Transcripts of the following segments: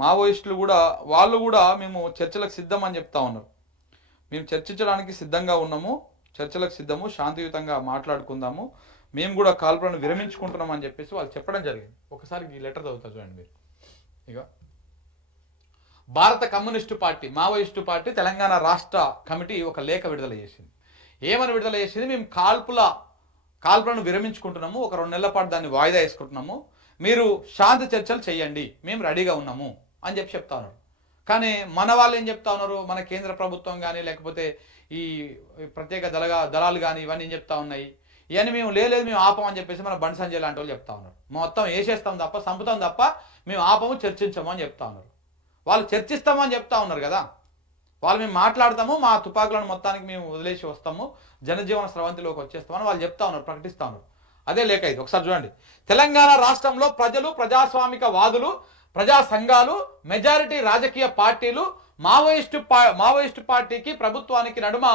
మావోయిస్టులు కూడా వాళ్ళు కూడా మేము చర్చలకు సిద్ధం అని చెప్తా ఉన్నారు. మేము చర్చించడానికి సిద్ధంగా ఉన్నాము, చర్చలకు సిద్ధము, శాంతియుతంగా మాట్లాడుకుందాము, మేము కూడా కాల్పులను విరమించుకుంటున్నాం అని చెప్పేసి వాళ్ళు చెప్పడం జరిగింది. ఒకసారి ఈ లెటర్ చదువుతా చూడండి మీరు. ఇక భారత communist party Maoist party Telangana రాష్ట్ర కమిటీ ఒక లేఖ విడుదల చేసింది. ఏమని విడుదల చేసింది? మేము కాల్పులను విరమించుకుంటున్నాము, ఒక 2 నెలల పాటు దాన్ని వాయిదా వేసుకుంటున్నాము, మీరు శాంతి చర్చలు చేయండి, మేము రెడీగా ఉన్నాము అని చెప్తా ఉన్నారు. కానీ మన వాళ్ళు ఏం చెప్తా ఉన్నారు? మన కేంద్ర ప్రభుత్వం కానీ లేకపోతే ఈ ప్రత్యేక దళాలు కానీ ఇవన్నీ ఏం చెప్తా ఉన్నాయి? ఇవన్నీ మేము లేదు మేము ఆపం అని చెప్పేసి మన బండి సంజయ్ లాంటి వాళ్ళు చెప్తా ఉన్నారు. మొత్తం వేసేస్తాం తప్ప, చంపుతాం తప్ప మేము ఆపము, చర్చించము అని చెప్తా ఉన్నారు. వాళ్ళు చర్చిస్తామని చెప్తా ఉన్నారు కదా. వాళ్ళు మేము మాట్లాడతాము, మా తుపాకులను మొత్తానికి మేము వదిలేసి వస్తాము, జనజీవన స్రవంతిలోకి వచ్చేస్తామని వాళ్ళు చెప్తా ఉన్నారు, ప్రకటిస్తా ఉన్నారు. అదే లేఖ ఇది. ఒకసారి చూడండి. తెలంగాణ రాష్ట్రంలో ప్రజలు, ప్రజాస్వామిక వాదులు, ప్రజా సంఘాలు, మెజారిటీ రాజకీయ పార్టీలు మావోయిస్టు పార్టీకి ప్రభుత్వానికి నడుమ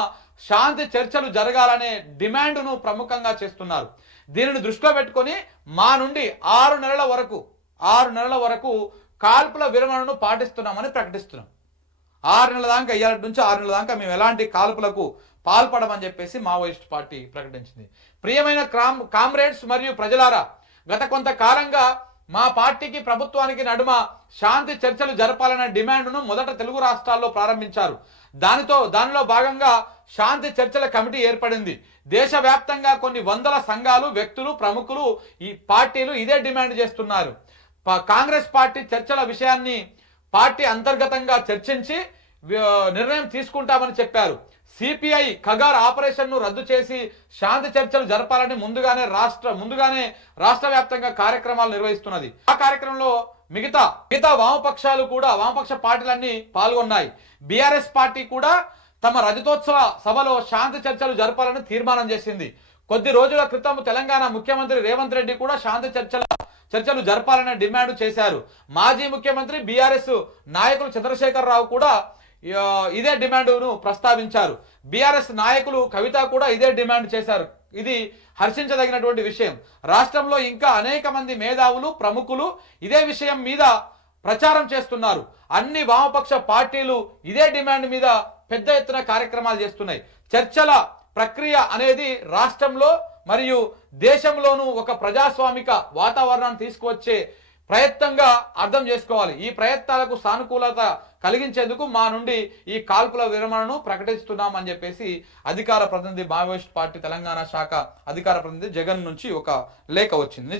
శాంతి చర్చలు జరగాలనే డిమాండ్ను ప్రముఖంగా చేస్తున్నారు. దీనిని దృష్టిలో పెట్టుకొని మా నుండి 6 నెలల వరకు కాల్పుల విరమణను పాటిస్తున్నామని ప్రకటిస్తున్నాం. 6 నెలల దాకా, ఇవాళ నుంచి 6 నెలల దాకా మేము ఎలాంటి కాల్పులకు పాల్పడమని చెప్పేసి మావోయిస్ట్ పార్టీ ప్రకటించింది. ప్రియమైన కామ్రేడ్స్ మరియు ప్రజలారా, గత కొంతకాలంగా మా పార్టీకి ప్రభుత్వానికి నడుమ శాంతి చర్చలు జరపాలనే డిమాండ్ను మొదట తెలుగు రాష్ట్రాల్లో ప్రారంభించారు. దానిలో భాగంగా శాంతి చర్చల కమిటీ ఏర్పడింది. దేశవ్యాప్తంగా కొన్ని వందల సంఘాలు, వ్యక్తులు, ప్రముఖులు, ఈ పార్టీలు ఇదే డిమాండ్ చేస్తున్నారు. కాంగ్రెస్ పార్టీ చర్చల విషయాన్ని పార్టీ అంతర్గతంగా చర్చించి నిర్ణయం తీసుకుంటామని చెప్పారు. సిపిఐ ఖగార్ ఆపరేషన్ను రద్దు చేసి శాంతి చర్చలు జరపాలని ముందుగానే రాష్ట్ర వ్యాప్తంగా కార్యక్రమాలు నిర్వహిస్తున్నది. ఆ కార్యక్రమంలో మిగతా వామపక్ష పార్టీలన్నీ పాల్గొన్నాయి. బీఆర్ఎస్ పార్టీ కూడా తమ రజతోత్సవ సభలో శాంతి చర్చలు జరపాలని తీర్మానం చేసింది. కొద్ది రోజుల క్రితం తెలంగాణ ముఖ్యమంత్రి రేవంత్ రెడ్డి కూడా శాంతి చర్చలు జరపాలనే డిమాండ్ చేశారు. మాజీ ముఖ్యమంత్రి బీఆర్ఎస్ నాయకులు చంద్రశేఖరరావు కూడా ఇదే డిమాండ్ను ప్రస్తావించారు. బీఆర్ఎస్ నాయకులు కవిత కూడా ఇదే డిమాండ్ చేశారు. ఇది హర్షించదగినటువంటి విషయం. రాష్ట్రంలో ఇంకా అనేక మంది మేధావులు, ప్రముఖులు ఇదే విషయం మీద ప్రచారం చేస్తున్నారు. అన్ని వామపక్ష పార్టీలు ఇదే డిమాండ్ మీద పెద్ద ఎత్తున కార్యక్రమాలు చేస్తున్నాయి. చర్చల ప్రక్రియ అనేది రాష్ట్రంలో మరియు దేశంలోనూ ఒక ప్రజాస్వామిక వాతావరణాన్ని తీసుకువచ్చే ప్రయత్నంగా అర్థం చేసుకోవాలి. ఈ ప్రయత్నాలకు సానుకూలత కలిగించేందుకు మా నుండి ఈ కాల్పుల విరమణను ప్రకటిస్తున్నామని చెప్పేసి అధికార ప్రతినిధి మావోయిస్ట్ పార్టీ తెలంగాణ శాఖ అధికార ప్రతినిధి జగన్ నుంచి ఒక లేఖ వచ్చింది.